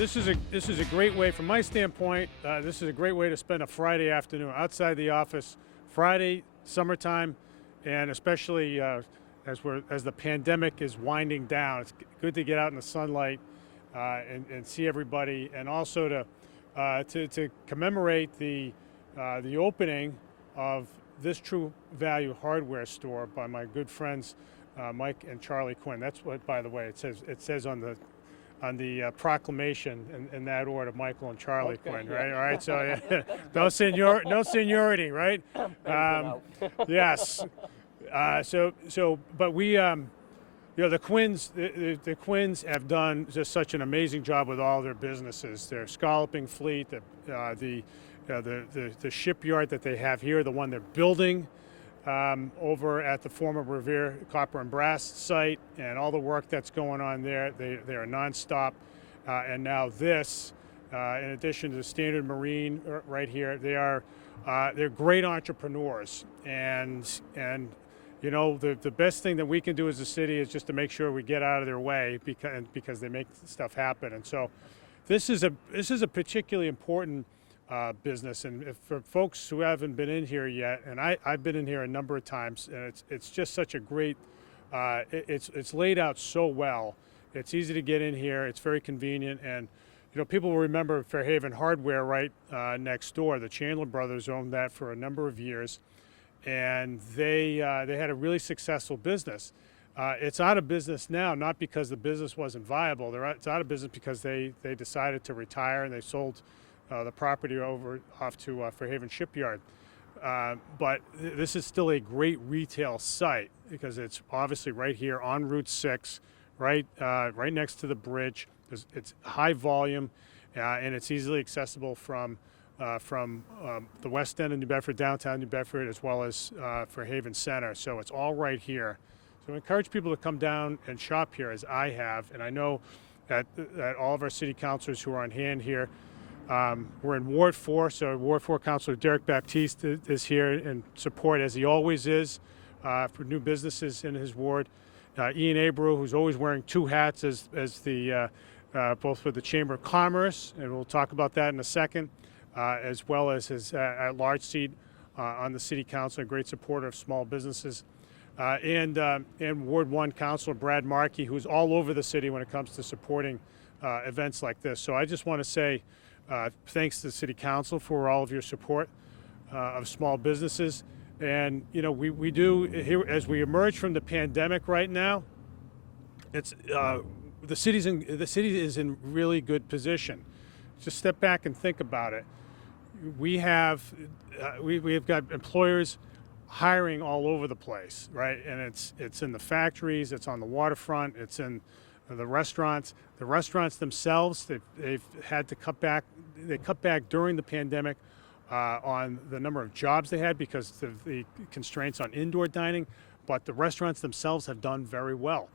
this is a great way, from my standpoint. This is a great way to spend a Friday afternoon outside the office. Friday, summertime, and especially as the pandemic is winding down, it's good to get out in the sunlight and see everybody, and also to commemorate the opening of this True Value hardware store by my good friends Mike and Charlie Quinn. That's what, by the way, it says on the proclamation in that order, Michael and Charlie Quinn, right? Yeah. All right, so yeah. no seniority, right? Yes. But we, the Quinns, the Quinns have done just such an amazing job with all their businesses. Their scalloping fleet, the shipyard that they have here, the one they're building over at the former Revere Copper and Brass site, and all the work that's going on there. They are nonstop, and now this, in addition to the Standard Marine right here, they're great entrepreneurs, and the best thing that we can do as a city is just to make sure we get out of their way because they make stuff happen. And so this is a particularly important business, and for folks who haven't been in here yet, and I've been in here a number of times, and it's just such a great, it's laid out so well. It's easy to get in here. It's very convenient, and people will remember Fairhaven Hardware right next door. The Chandler brothers owned that for a number of years, and they had a really successful business. It's out of business now, not because the business wasn't viable. It's out of business because they decided to retire, and they sold the property off to Fairhaven Shipyard. But this is still a great retail site because it's obviously right here on Route 6, right next to the bridge. It's high volume, and it's easily accessible from the west end of New Bedford, downtown New Bedford, as well as Fairhaven Center. So it's all right here. So I encourage people to come down and shop here, as I have, and I know that all of our city councilors who are on hand here. We're in Ward 4, so Ward 4 Councilor Derek Baptiste is here in support, as he always is, for new businesses in his ward. Ian Abreu, who's always wearing two hats as both for the Chamber of Commerce, and we'll talk about that in a second, as well as his at-large seat on the City Council, a great supporter of small businesses. And Ward 1 Councilor Brad Markey, who's all over the city when it comes to supporting events like this. So I just want to say, thanks to the City Council for all of your support of small businesses. And we do here, as we emerge from the pandemic right now, it's the city is in really good position. Just step back and think about it. We have got employers hiring all over the place, right? And it's in the factories, it's on the waterfront, it's in the restaurants. The restaurants themselves, they've had to cut back. They cut back during the pandemic on the number of jobs they had because of the constraints on indoor dining, but the restaurants themselves have done very well.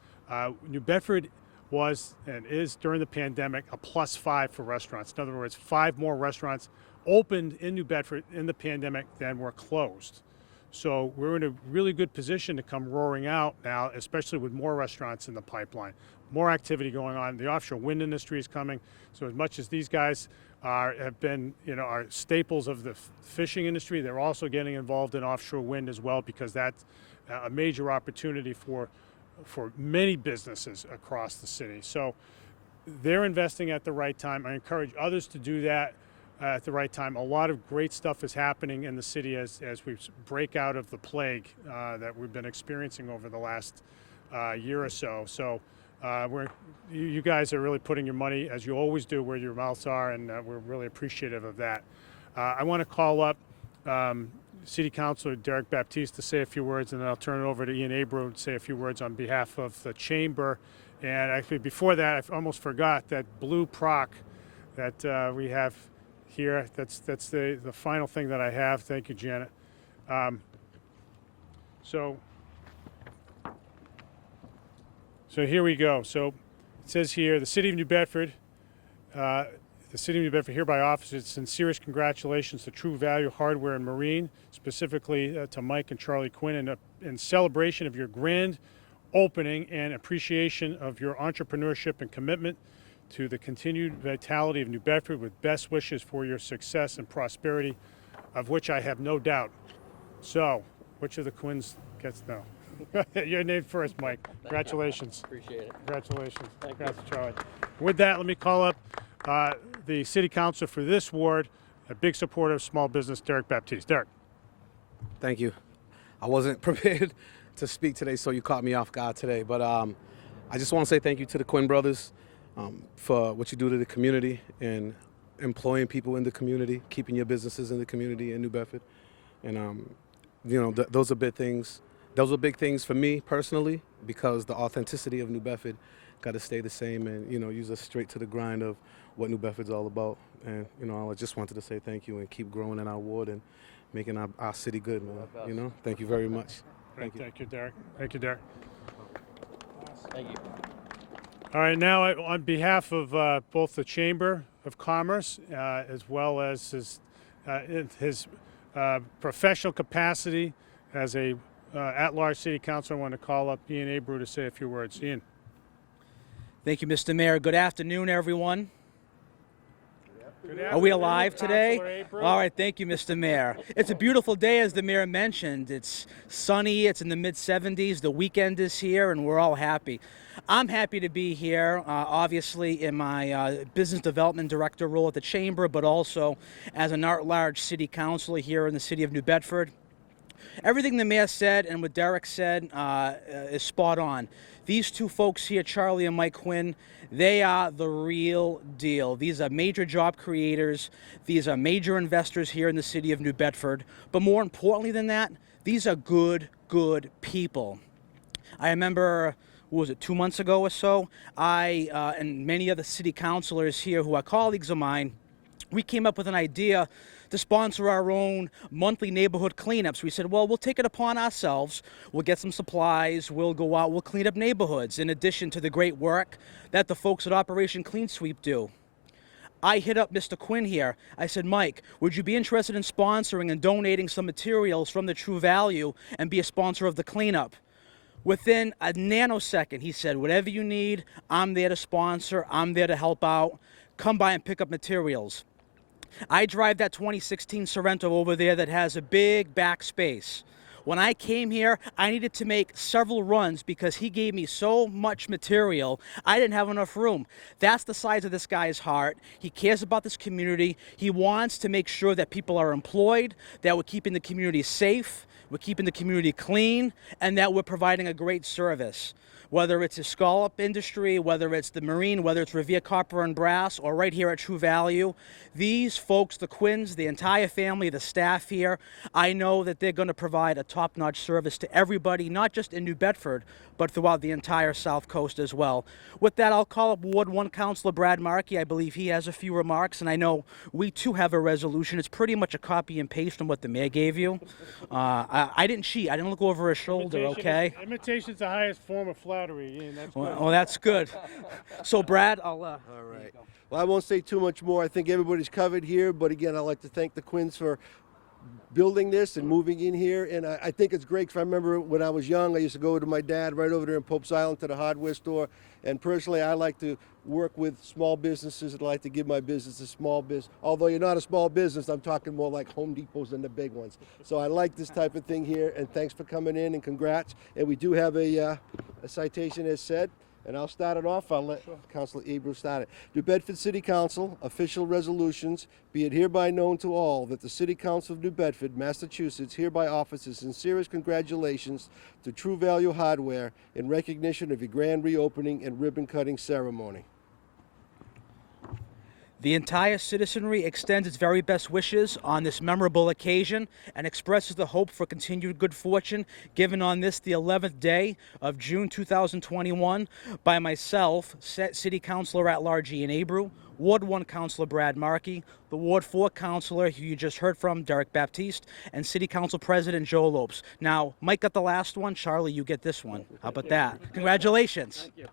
New Bedford was and is, during the pandemic, a +5 for restaurants. In other words, 5 more restaurants opened in New Bedford in the pandemic than were closed. So we're in a really good position to come roaring out now, especially with more restaurants in the pipeline, more activity going on. The offshore wind industry is coming. So as much as these guys have been, are staples of the fishing industry, they're also getting involved in offshore wind as well, because that's a major opportunity for many businesses across the city. So they're investing at the right time. I encourage others to do that at the right time. A lot of great stuff is happening in the city as we break out of the plague that we've been experiencing over the last year or so. So you guys are really putting your money, as you always do, where your mouths are, and we're really appreciative of that. I want to call up City Councilor Derek Baptiste to say a few words, and then I'll turn it over to Ian Abreu to say a few words on behalf of the Chamber. And actually, before that, I almost forgot that blue Proc that we have here. That's the final thing that I have. Thank you, Janet. So here we go. So it says here, the City of New Bedford, hereby offers its sincerest congratulations to True Value Hardware and Marine, specifically to Mike and Charlie Quinn, in celebration of your grand opening and appreciation of your entrepreneurship and commitment to the continued vitality of New Bedford with best wishes for your success and prosperity, of which I have no doubt. So, which of the Quinns gets no? Your name first, Mike. Congratulations. Appreciate it. Congratulations. Thank Congrats, Charlie. With that, let me call up the city council for this ward, a big supporter of small business, Derek Baptiste. Derek. Thank you. I wasn't prepared to speak today, so you caught me off guard today. But I just want to say thank you to the Quinn brothers for what you do to the community and employing people in the community, keeping your businesses in the community in New Bedford. And, you know, those are big things. Those are big things for me personally, because the authenticity of New Bedford got to stay the same and, you know, use us straight to the grind of what New Bedford's all about. And, you know, I just wanted to say thank you and keep growing in our ward and making our city good, man. You know, thank you very much. Thank you, Derek. Thank you, Derek. Thank you. All right, now on behalf of both the Chamber of Commerce as well as his professional capacity as a at-large city councilor, I want to call up Ian Abreu to say a few words. Ian. Thank you, Mr. Mayor. Good afternoon, everyone. Are we alive today? All right, thank you, Mr. Mayor. It's a beautiful day, as the mayor mentioned. It's sunny, it's in the mid-70s, the weekend is here, and we're all happy. I'm happy to be here, obviously in my business development director role at the Chamber, but also as an at-large city councilor here in the city of New Bedford. Everything the mayor said and what Derek said is spot on. These two folks here, Charlie and Mike Quinn, they are the real deal. These are major job creators. These are major investors here in the city of New Bedford. But more importantly than that, these are good people. I remember, what was it, 2 months ago or so, I and many other city councilors here who are colleagues of mine, we came up with an idea to sponsor our own monthly neighborhood cleanups. We said, well, we'll take it upon ourselves. We'll get some supplies. We'll go out. We'll clean up neighborhoods in addition to the great work that the folks at Operation Clean Sweep do. I hit up Mr. Quinn here. I said, Mike, would you be interested in sponsoring and donating some materials from the True Value and be a sponsor of the cleanup? Within a nanosecond, he said, whatever you need, I'm there to sponsor. I'm there to help out. Come by and pick up materials. I drive that 2016 Sorrento over there that has a big back space. When I came here, I needed to make several runs because he gave me so much material, I didn't have enough room. That's the size of this guy's heart. He cares about this community. He wants to make sure that people are employed, that we're keeping the community safe, we're keeping the community clean, and that we're providing a great service. Whether it's the scallop industry, whether it's the marine, whether it's Revere Copper and Brass, or right here at True Value, these folks, the Quinns, the entire family, the staff here, I know that they're going to provide a top-notch service to everybody, not just in New Bedford, but throughout the entire South Coast as well. With that, I'll call up Ward 1 Councilor Brad Markey. I believe he has a few remarks, and I know we too have a resolution. It's pretty much a copy and paste from what the mayor gave you. I didn't cheat. I didn't look over his shoulder, okay? Imitation's the highest form of flattery, Ian. That's good. Well, that's good. So, Brad, I'll... All right. Well, I won't say too much more. I think everybody's covered here, but again, I'd like to thank the Quinns for building this and moving in here. And I think it's great, because I remember when I was young, I used to go to my dad right over there in Pope's Island to the hardware store. And personally, I like to work with small businesses and I like to give my business a small business. Although you're not a small business, I'm talking more like Home Depots and the big ones. So I like this type of thing here, and thanks for coming in and congrats. And we do have a citation, as said. And I'll start it off. I'll let Councilor Abreu start it. New Bedford City Council official resolutions. Be it hereby known to all that the City Council of New Bedford, Massachusetts, hereby offers its sincerest congratulations to True Value Hardware in recognition of your grand reopening and ribbon cutting ceremony. The entire citizenry extends its very best wishes on this memorable occasion and expresses the hope for continued good fortune given on this, the 11th day of June 2021, by myself, City Councilor at Large Ian Abreu, Ward 1 Councilor Brad Markey, the Ward 4 Councilor who you just heard from, Derek Baptiste, and City Council President Joe Lopes. Now, Mike got the last one. Charlie, you get this one. How about that? Congratulations. Thank you.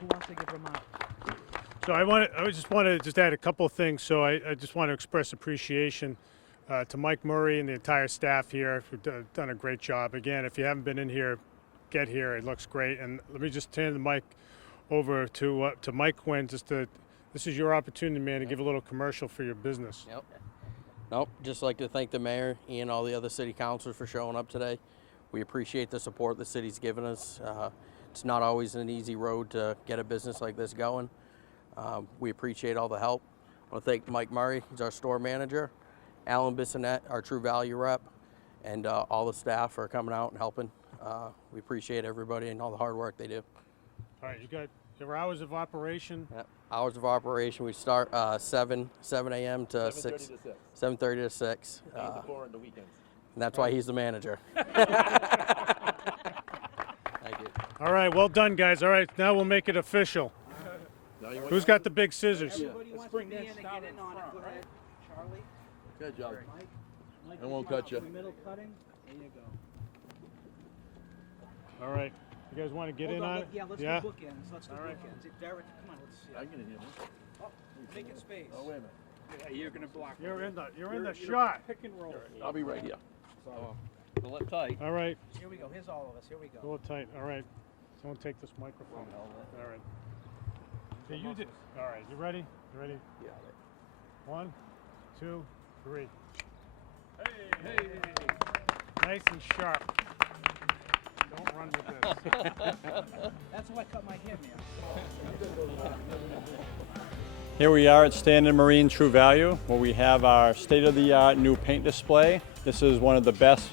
Who wants to give remarks? So I just want to add a couple of things. So I just want to express appreciation to Mike Murray and the entire staff here who've done a great job. Again, if you haven't been in here, get here. It looks great. And let me just turn the mic over to Mike Quinn. This is your opportunity, man, to give a little commercial for your business. Yep. Nope. Just like to thank the mayor and all the other city councilors for showing up today. We appreciate the support the city's given us. It's not always an easy road to get a business like this going. We appreciate all the help. I want to thank Mike Murray, he's our store manager, Alan Bissonette, our True Value rep, and all the staff for coming out and helping. We appreciate everybody and all the hard work they do. All right, you got your hours of operation. Yep. Hours of operation, we start 7 a.m. to 6. 7:30 to 6. On the weekends. And that's why he's the manager. Thank you. All right, well done, guys. All right, now we'll make it official. Who's got the big scissors? Everybody wants to be in and get in on it. Go ahead, Charlie. Good job. Mike, I won't you want cut you. the middle cutting? There you go. All right, you guys want to get in on it? Yeah, let's Yeah. do bookends. Let's do All right. bookends. Derek, come on, let's see. I can get in here. Oh, make it space. Oh, wait a minute. You're gonna block. You're in the shot. Pick and roll. I'll be right here. Pull it tight. All right, Here we go. Here's all of us. Here we go. pull it tight. All right, someone take this microphone. All right. Hey, you did. All right, you ready? You ready? Yeah. 1, 2, 3. Hey. Nice and sharp. Don't run with this. That's how I cut my hair, man. Here we are at Standard Marine True Value, where we have our state-of-the-art new paint display. This is one of the best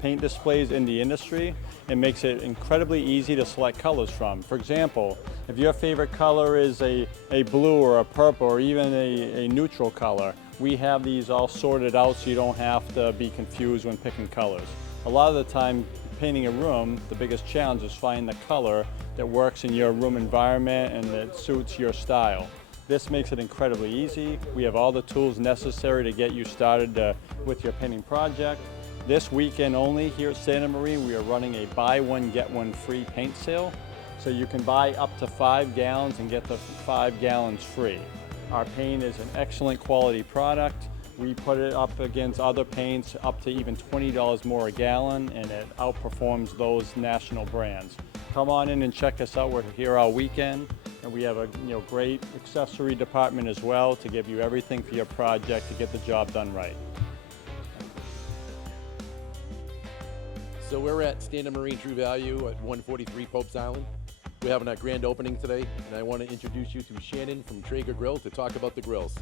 paint displays in the industry. It makes it incredibly easy to select colors from. For example, if your favorite color is a blue or a purple or even a neutral color, we have these all sorted out so you don't have to be confused when picking colors. A lot of the time, painting a room, the biggest challenge is finding the color that works in your room environment and that suits your style. This makes it incredibly easy. We have all the tools necessary to get you started with your painting project. This weekend only here at Standard Marine, we are running a buy one, get one free paint sale. So you can buy up to 5 gallons and get the 5 gallons free. Our paint is an excellent quality product. We put it up against other paints up to even $20 more a gallon, and it outperforms those national brands. Come on in and check us out. We're here all weekend, and we have a great accessory department as well to give you everything for your project to get the job done right. So we're at Standard Marine True Value at 143 Pope's Island. We're having our grand opening today, and I want to introduce you to Shannon from Traeger Grill to talk about the grills.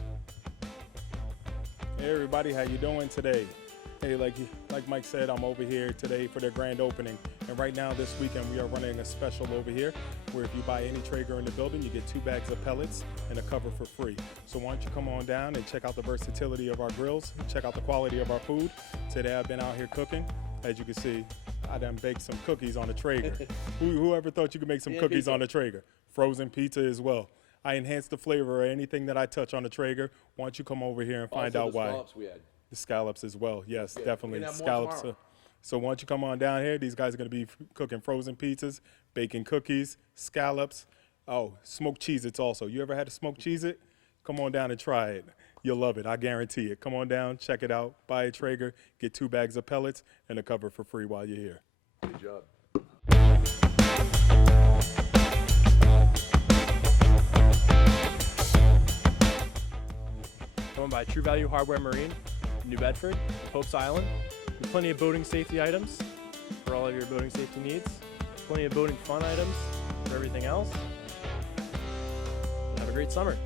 Hey everybody, how you doing today? Hey, like Mike said, I'm over here today for their grand opening. And right now this weekend we are running a special over here where if you buy any Traeger in the building, you get 2 bags of pellets and a cover for free. So why don't you come on down and check out the versatility of our grills, check out the quality of our food. Today I've been out here cooking. As you can see, I done baked some cookies on a Traeger. Whoever thought you could make some cookies on a Traeger? Frozen pizza as well. I enhance the flavor of anything that I touch on a Traeger. Why don't you come over here and find out why? Scallops we had. The scallops as well. Yes, Yeah, definitely. we're gonna have more Scallops. tomorrow. So why don't you come on down here? These guys are going to be cooking frozen pizzas, baking cookies, scallops. Oh, smoked Cheez-Its also. You ever had a smoked Cheez-It? Come on down and try it. You'll love it. I guarantee it. Come on down, check it out. Buy a Traeger, get 2 bags of pellets and a cover for free while you're here. Good job. Owned by True Value Hardware Marine, New Bedford, Pope's Island. With plenty of boating safety items for all of your boating safety needs. Plenty of boating fun items for everything else. Have a great summer.